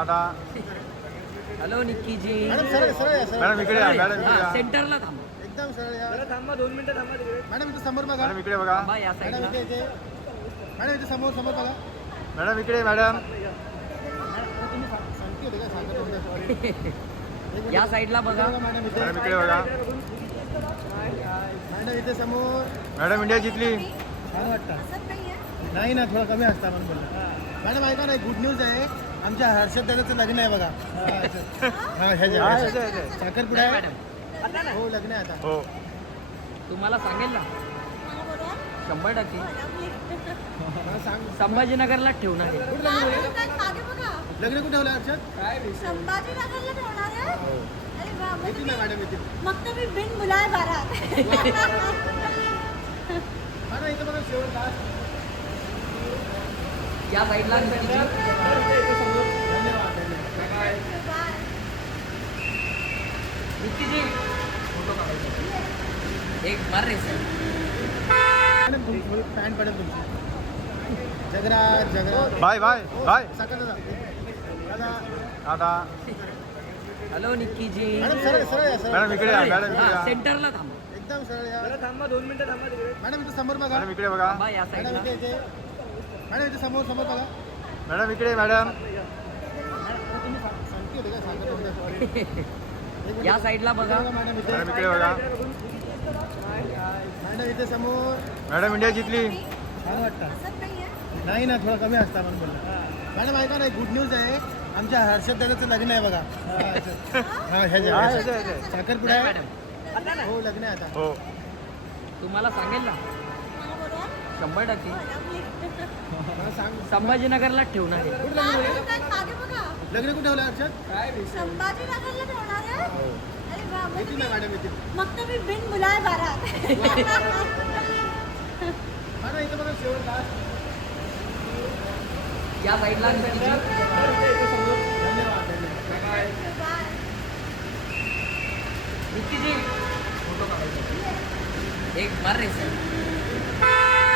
आता हॅलो निक्की जी. मॅडम सरळ सरळ या, सरळ. मॅडम इकडे या, मॅडम इकडे या. सेंटरला थांबा. एकदम सरळ या. जरा थांबा 2 मिनिटं थांबा तिकडे. मॅडम इथे समोर बघा. मॅडम इकडे बघा. थांबा या मॅडम साईडला. इथे मॅडम इथे समोर समोर बघा. मॅडम इकडे मॅडम. तुम्ही सांगते होते का सांगत या साईडला बघा. मॅडम इथे मॅडम इकडे बघा. मॅडम इथे समोर मॅडम इंडिया जिंकली. छान वाटतं. नाही ना, थोडं कमी असता म्हणून बोलला. मॅडम ऐका ना, गुड न्यूज आहे. आमच्या हर्षद दादाचं लग्न आहे बघा. हा ह्याच्या साखरपुडा नाही आहे. मॅडम, हो लग्न आहे आता. हो तुम्हाला सांगेल ना 100%. मला सांग संभाजीनगरलाच ठेवणार आहे. कुठं लग्न आहे? लग्न कुठे ठेवलं हर्षद? संभाजीनगरला ठेवणार आहे. अरे वा, मग येतील ना तुम्ही- मॅडम येतील. मग तुम्ही बिन बुलाय बारात. हा ना, इथं बघा शेवट last. या साईडला निक्की जी. धन्यवाद धन्यवाद. निक्की जी फोटो काढायचा. एक मार रे सर. मॅडम तुमची थोडी पॅन्ट पडेल तुमची. जगरात जगरात. Bye bye bye. साखर दादा. आता हॅलो निक्की जी. मॅडम सरळ सरळ या, सरळ. मॅडम इकडे या, मॅडम इकडे या. सेंटरला थांबा. एकदम सरळ या. जरा थांबा 2 मिनिटं थांबा तिकडे. मॅडम इथे समोर बघा. मॅडम इकडे बघा. थांबा या मॅडम साईडला. इथे मॅडम इथे समोर समोर बघा. मॅडम इकडे मॅडम. तुम्ही सांगते होते का सांगत या साईडला बघा. मॅडम इथे मॅडम इकडे बघा. मॅडम इथे समोर मॅडम इंडिया जिंकली. छान वाटतं. असं नाहीये. नाही ना, थोडं कमी असता म्हणून बोलला. मॅडम ऐका ना, गुड न्यूज आहे. आमच्या हर्षद दादाचं लग्न आहे बघा. हा ह्याच्या साखरपुडा नाही आहे. मॅडम, हो लग्न आहे आता. हो तुम्हाला सांगेल ना मला बोलवा. 100%. मला सांग संभाजीनगरलाच ठेवणार आहे. कुठं लग्न आहे? मागे बघा. लग्न कुठे ठेवलं हर्षद? संभाजीनगरला ठेवणार आहे. अरे वा, मग येतील ना तुम्ही- मॅडम येतील. मग तुम्ही बिन बुलाय बारात. हा ना, इथं बघा शेवट last. या साईडला निक्की जी. धन्यवाद धन्यवाद. निक्की जी फोटो काढायचा. एक मार रे सर.